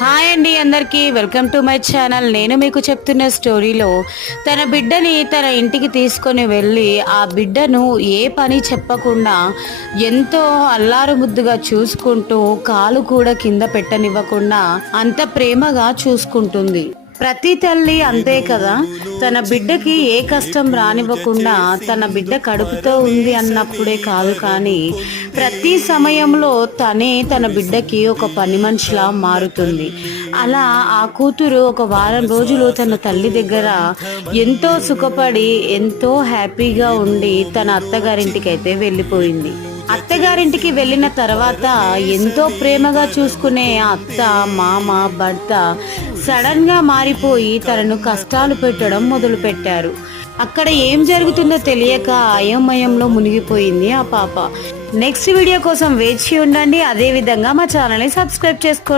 Hi అండి అందరికీ. Welcome to my channel నేను మీకు చెప్తున్న స్టోరీలో తన బిడ్డని తన ఇంటికి తీసుకొని వెళ్ళి ఆ బిడ్డను ఏ పని చెప్పకుండా ఎంతో అల్లారు ముద్దుగా చూసుకుంటూ కాలు కూడా కింద పెట్టనివ్వకుండా అంత ప్రేమగా చూసుకుంటుంది. ప్రతి తల్లి అంతే కదా? తన బిడ్డకి ఏ కష్టం రానివ్వకుండా తన బిడ్డ కడుపుతో ఉంది అన్నప్పుడే కాదు కానీ ప్రతి సమయంలో తనే తన బిడ్డకి ఒక పని మనిషిలా మారుతుంది. అలా ఆ కూతురు ఒక వారం రోజులు తన తల్లి దగ్గర ఎంతో సుఖపడి ఎంతో హ్యాపీగా ఉండి తన అత్తగారింటికి అయితే వెళ్ళిపోయింది. అత్తగారింటికి వెళ్ళిన తర్వాత ఎంతో ప్రేమగా చూసుకునే అత్త మామ భర్త సడన్గా మారిపోయి తనను కష్టాలు పెట్టడం మొదలు పెట్టారు అక్కడ ఏం జరుగుతుందో తెలియక అయోమయంలో మునిగిపోయింది ఆ పాప. నెక్స్ట్ వీడియో కోసం వేచి ఉండండి. అదే విధంగా మా ఛానల్ని సబ్స్క్రైబ్ చేసుకోండి.